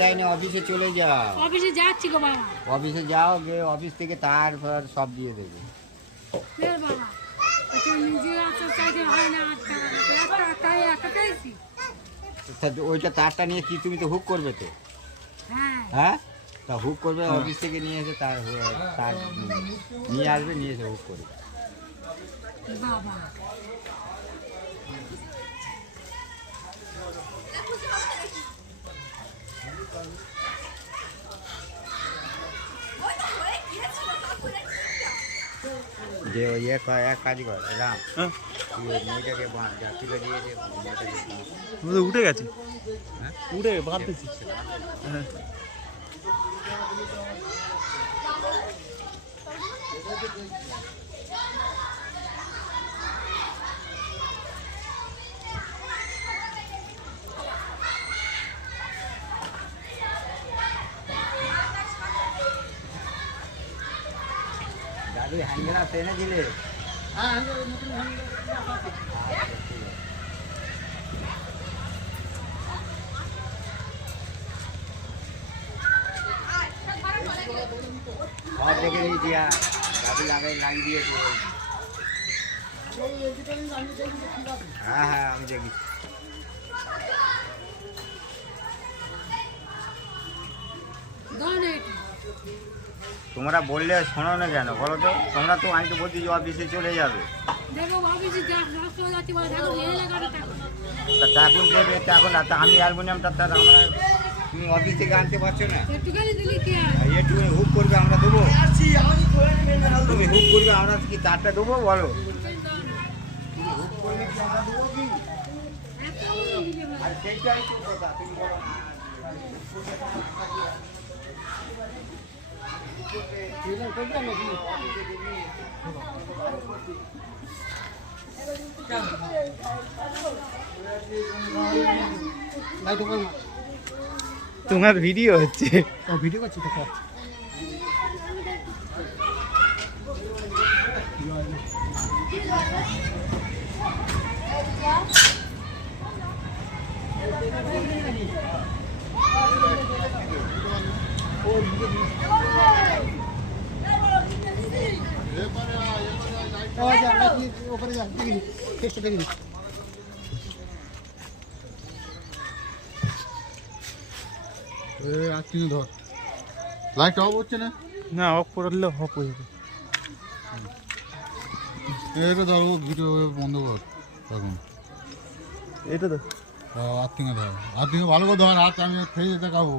তাই না, অফিসে চলে যাও। অফিসে যাচ্ছি গো বাবা। অফিসে যাও, গিয়ে অফিস থেকে তারপর সব দিয়ে দেবে। ফের বাবা একটু নিজে আছে চাইতে হয় না, একটা চাইছি। ওইটা তারটা নিয়ে কি তুমি তো হুক করবে তো? হ্যাঁ হ্যাঁ, তা হুক করবে, অফিস থেকে নিয়ে এসে তার তার নিয়ে আসবে, নিয়ে এসে হুক করবে। বাবা যে ইয়ে কর, এক কাজ কর রাম, তুই ওই মেয়েটাকে বাঁধ, যা তুলে দিয়ে দে মেয়েটাকে। উঠে গেছে, হ্যাঁ, উঠে বাঁধতেছি। হ্যাঁ দাদু হ্যান্ডেল আছে এনে দিলে? সব দেখে দিয়েছি, দাদু লাগিয়ে দিয়েছে। হ্যাঁ হ্যাঁ, আমি দেখি। তোমরা বললে শোনো না কেন বলো তো? তোমরা তো, আমি তো বলছি যে অফিসে চলে যাবে। দেখো অফিসে যাচ্ছি বলে দেখো এই লাগাটা তা তখন দেবে, তখন আমি অ্যালুমিনিয়ামটা তার আমরা, তুমি অফিস থেকে আনতে পারছো না? একটুখানি দিলি কি আর একটু হুক করবে, আমরা দেবো। তুমি হুক করবে, আমরা কি তারটা দেবো বলো? তুমি হুক করবে কি আমরা দেবো কি? আর সেইটাই তো কথা, তুমি বলো। তোমার ভিডিও হচ্ছে। ভিডিও করছি তো কর। ওপরে যা, দেখি টেস্টটা দেখি। আর কিনে ধর, লাইট অফ হচ্ছে না। না, অফ করলে অফ হয়ে যাবে। এটা ধর, ও ভিডিও বন্ধ কর এখন। এটা তো আর কিনে ধর, আর কিনে ভালো করে ধর, হাত আমি ফ্রিজে দেখাবো।